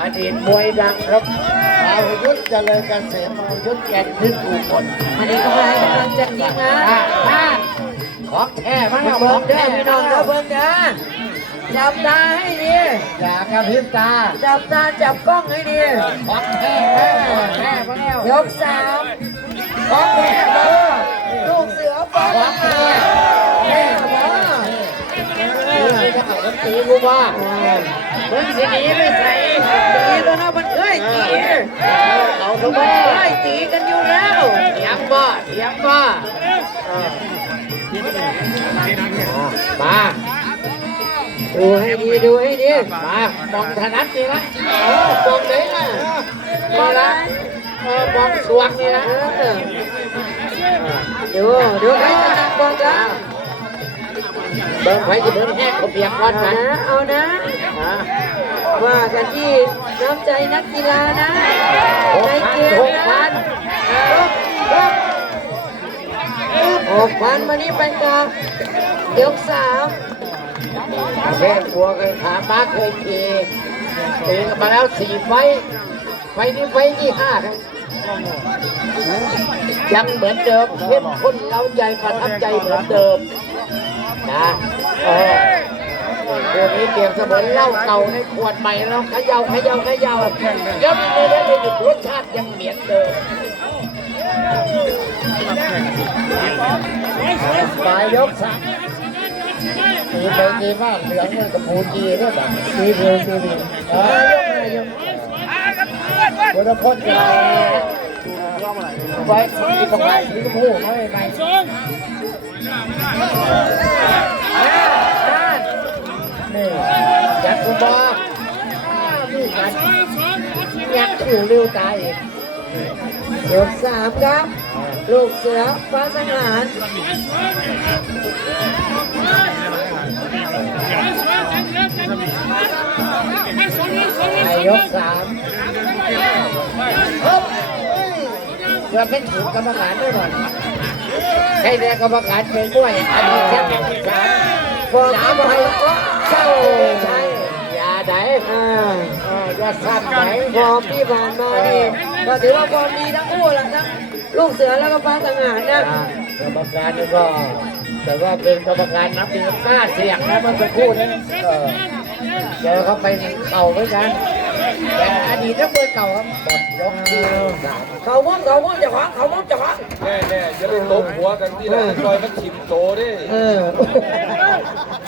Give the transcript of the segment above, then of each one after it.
อดีตมวยดังครับอาวุธเจริญเกษมอาวุธแก่นทึกอุบลวันนี้ก็มาให้กำลังใจทีมงานอ่าอ่าของแท้มาแล้วขเบิ่องงเด้แท้อพี่น้องเด้อเบิ่งเด้อจับตาให้ดีอย่ากระพริบตา จับตาจับกล้องให้ดีของแท้ของแท้มาแล้วยกสามของแท้เด้อลูกเสือปอของงแท้ ตีกูว่ามึงสิหนีไม่ใส่ตีแล้วนะมันเคยตีเอาทำไมเคยตีกันอยู่แล้วเถียงบ่เถียงบ่มาดูให้ดีดูให้ดีมามองถนัดนี่นะเออมองไหนนะมาละเออมองสวงนี่นะดูดูใครจะนักก่อนจ้า เบิ้งไฟจะเบิ้งแห้งเขาเปียกก้อนกันนะเอานะ ว่ากันที่น้ำใจนักกีฬานะในพันเกมหกนะพันหกพันมานี่ไปกับยกสามแค่บัวเคยขาม้าเคยขี่ตีกันมาแล้วสี่ไฟ ไฟนี้ไฟที่ห้าครับยังเหมือนเดิมเข้มข้นเล้าใจประทับใจเหมือนเดิม นะเออตัวนี้เปรียบเสมือนเหล้าเก่าในขวดใหม่แล้วเขย่าเขย่าเขย่ายังไม่ได้เลยรสชาติยังเหมือนเดิมปลายยกสามตีไปตีมากเหลืองมันกับผูจีด้วยแบบตีเร็วตีเร็วเอ้ยยกมายกวันพ้นจะไว้ตีกระไม้ตีกระพูไม่ไม่ ถือเร็วตายอีกยกสามครับ ลูกเสือฟ้าสังหารไอยกสามเพื่อเป็นถูกกรรมการด้วยก่อนให้แรกกรรมการเป็นด้วยอันนี้แค่เป็นสามฟอร์มสามที่ไปไปเจ้า เออยาสั้นไหนฟอร์มที่ผ่านมานี่ก็ถือว่าฟอร์มดีทั้งคู่แหละทั้งลูกเสือแล้วก็ฟ้าสังหารนะอ่ากรรมการนี่ก็แต่ว่าเป็นกรรมการนับถือกล้าเสี่ยงนะมันเป็นคู่นี้เออเจอเขาไปเข่าเหมือนกันแต่อดีตนักมวยเก่าครับบอดยกที่สามเขาม่วงเขาม่วงเจะขวางเขาม่วงเจะขวางแน่แน่ๆจะได้ตบหัวกันที่ละลอยมันถิ่มโตดิเออเนี่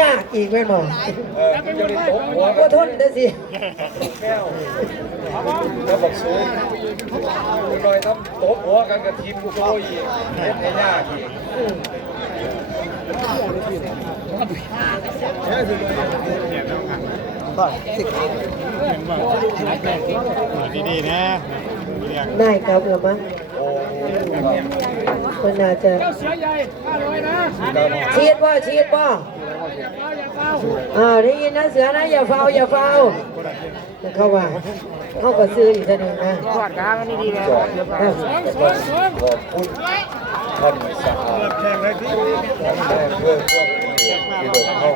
ยากอีกไม่หมดเออจะได้ตบหัวกัก็นทนได้สิแก้วแล้วบอกสูงลอยน้ำตบหัวกันกับทีมโตอีกเล่นให้ยากอีกดีๆนะได้ครับหรือมั้ง โอ้ครับมันน่าจะชีดว่าชีดว่าอ่าได้ยินนะเสือนะอย่าเฝ้าอย่าเฝ้าเขาว่าเขาก็ซื้ออีกทีหนึ่งนะกอดกลางนี่ดีแล้วแล้วก็ขอบคุณท่านสะอาดท่านแม่เพื่อนพวกที่หลงเข้า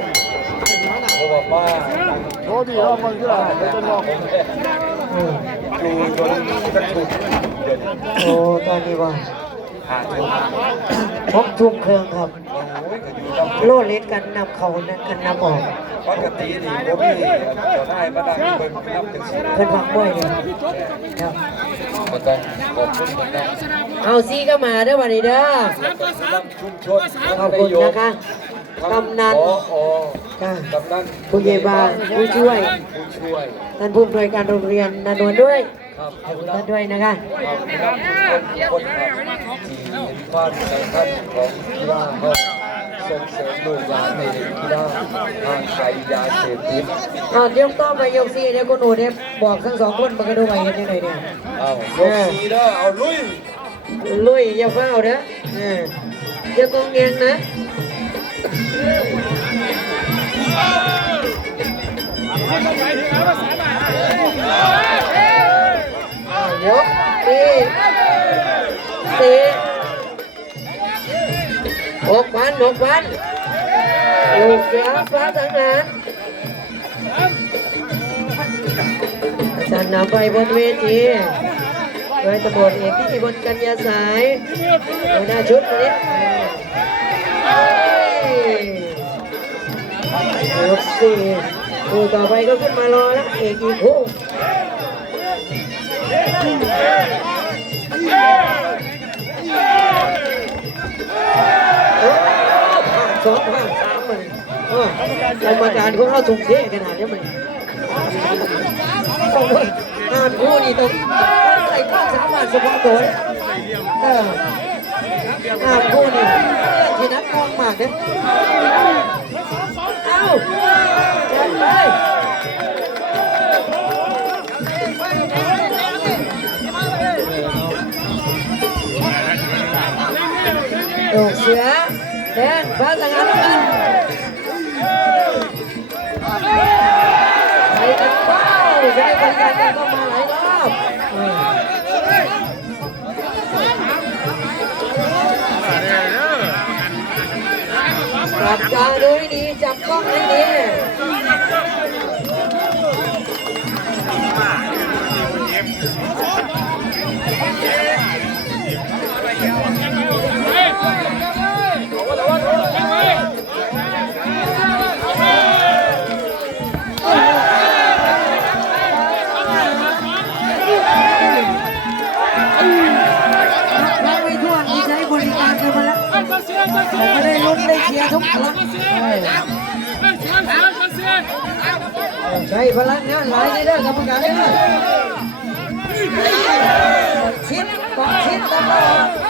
เพราะว่าป้าโอ้ดีรอบมันก็ได้เดี๋ยวจะลองดูจนกระชุกเดี๋ยวนี้โอ้ตอนนี้ว่า หาทุกพกทุ่มเครื่องครับ โอ้ยก็อยู่ต้องโลดเล็กกันนำเขานะกันนำออก ปกตินี่ผมมีจะได้มาดังเบิ่งนับจังสิเพิ่นฟังบ่อยเลยครับ ก็ต้องขอบคุณนะเอาซีก็มาเด้อวันนี้เด้อ ชุมชนขอบคุณนะคะกำนันอ๋ออ๋อจ้ากำนันผู้ใหญ่บ้านผู้ช่วย ผู้ช่วย ท่านผู้อำนวยการโรงเรียนนันนวลด้วยครับ ขอบคุณท่านด้วยนะคะขอบคุณครับทุกคนครับที่เห็นความสำคัญของกีฬาเขาส่งเสริมลูกหลานในกีฬาทางไกลยาเสพติดเอายกต่อไปยกซีเนี่ยคุณหนูเนี่ยบอกทั้งสองคนมันก็ดูไปเห็นยังไงเนี่ยเอายกสีเด้อเอาลุยลุยอย่าเฝ้าเด้อเอออย่ากองเงียงนะเอาย ยกตีตีหกพันหกพันลูกเสือฟ้าสังหารอาจารย์นำไปบนเวทีโดยตำรวจเอกที่บนกัญญาสายหัวหน้าชุดวันนี้ยกสี่คู่ต่อไปก็ขึ้นมารอแล้วเอกอีกคู่ สองผ่าสามมันเออกรรมการของเราทุ่มเทขนาดนี้มันต้องว่าห้ามคู่นี่ต้องใส่ความสามารถเฉพาะตัวเออห้ามคู่นี่ที่นักองมากเนี่ยเอ้า สือแดงฟ้าสังหารกันใส่กันเป้าใช้บริการกันก็มาหลายรอบเออจับตาดูให้ดีจับกล้องให้ดี ใช้พลังงานหลายในเรื่องกรรมการเนี่ยชิดกองชิดตลอด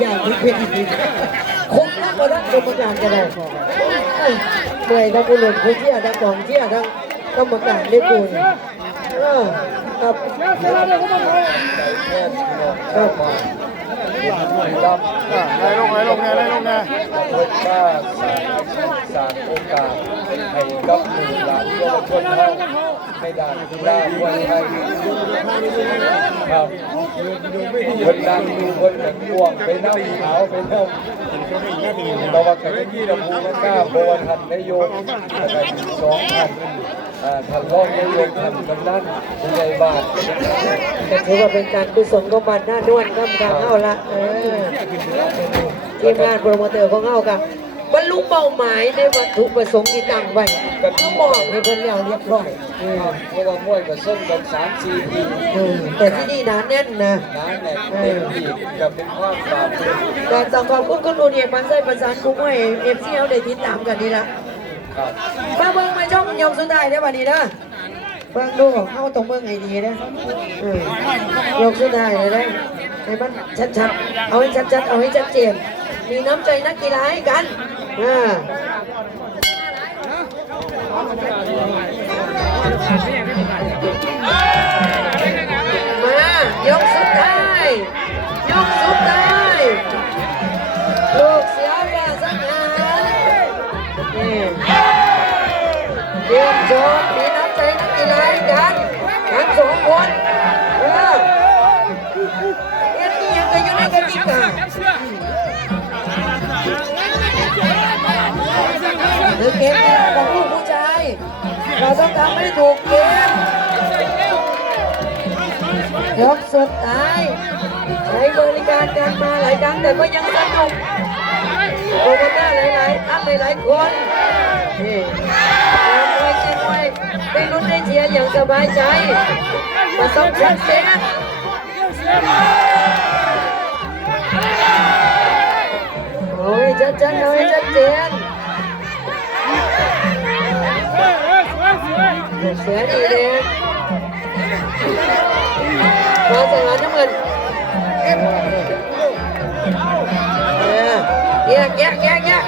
อย่างที่เป็นจริงคงนักกว่านักกรรมการกันเลยเมื่อยทั้งผู้หลุดผู้เชี่ยทั้งกองเชี่ยทั้งกรรมการได้ปูนเออครับแพทย์พี่น้องครับมาครับอะไล่ลงไล่ลงไงไล่ลงไงพบว่าสารโอกาสให้กับหมู่หลานเยาวชนเราให้ได้ได้วันไทยครับ คนดังดูคนหนังม่วงไปน้ำขาวไปน้ำตะวันตกที่ระพูมันกล้าโบนทันนโยมอะไรสองพันทันร้องนโยมทันกำนันผู้ใหญ่บ้านถือว่าเป็นการกุศลของบัตรหน้าด้วนครับการเข้าละเออทีมงานโปรโมเตอร์ของเข้ากับ บรรลุเป้าหมายในวัตถุประสงค์ที่ตั้งไว้ก็มอบให้เพิ่นแล้วเรียบร้อยอืมเพราะว่ามวยกับส้มกันสามสี่ปีอืมแต่ที่นี่หนาแน่นนะน้ำแหลกเต็มที่กับเป็นความปราบปลื้มการสั่งขอบคุณคุณอุเนียปันไส้ประสานคุ้มให้เอฟซีเขาได้ติดตามกันนี่ละมาเบิ่งมาช่องยกสุดท้ายได้อบัดนี้นะเบิ่งดูเข้าตรงเบิ่งให้ดีนะยกสุดท้ายเลยนะให้มันชัดๆเอาให้ชัดๆเอาให้ชัดเจนมีน้ำใจนักกีฬาให้กัน อ่ามา ยกสุดท้าย ยกสุดท้ายลูกเสืออย่าสังหารนี่เตรียมโชว์มีน้ำใจนักกีฬาให้กันทั้งสองคนเออเอ็นนี่ยังก็อยู่ในกติกาคือ งทำให้ถูกเกมยกสุดท้ายใช้บริการกันมาหลายครั้งแต่ก็ยังสนุกโปรโมเตอร์หลายๆท่านหลายๆคนนี่มวยชีมวยได้ลุ้นได้เชียร์อย่างสบายใจมาต้องชัดเจนโอ้ยชัดชัดเอาให้ชัดเจน เสียดีเลยฟ้าสง่าน้ำเงินเออแยกแยกแยกแยก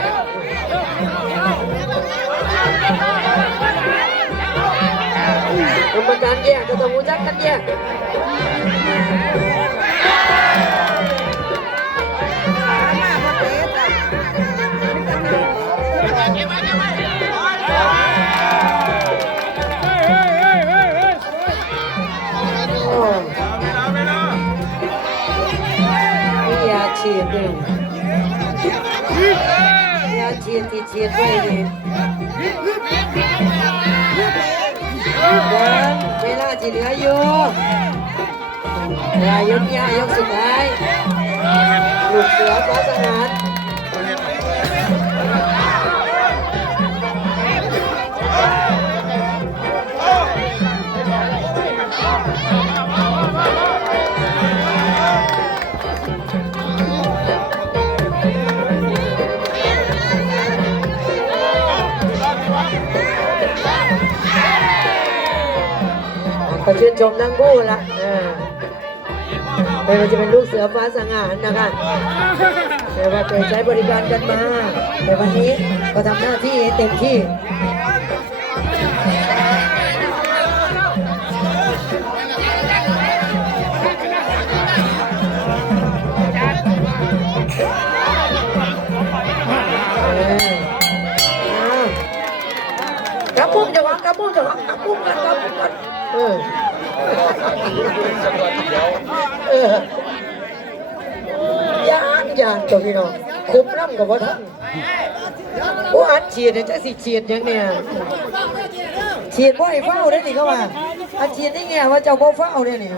กรรมการแยกก็ต้องรู้จักกันแยก วลาที่เหลืออยู่ยายกยายกสุดท้ายลูกเสือฟ้าสงาน ขอชื่นชมทั้งคู่ละเออไม่ว่าจะเป็นลูกเสือฟ้าสงานนะคะแต่ว่าเคยใช้บริการกันมาแต่วันนี้ก็ทำหน้าที่เต็มที่กระปุ้งจะวางกระปุ้งจะวางกระปุ้งกันกระปุ้งกัน ออเออยานยานตัวพี่น้องคุ้มร่ำกับว่าท่านผู้อัดเฉียดเนี่ยจะสิเฉียดยังเนี่ยเฉียดว่าให้เฝ้าได้ดิเข้าว่าอัดเฉียดได้ไงว่าเจ้าบ่เฝ้าเนี่ยนี่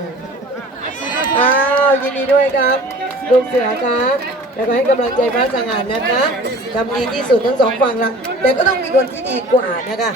อ้าวยินดีด้วยครับลูกเสือครับแล้วก็ให้กำลังใจพระสง่านนะคะทำดีที่สุดทั้งสองฝั่งละแต่ก็ต้องมีคนที่ดีกว่านะคะ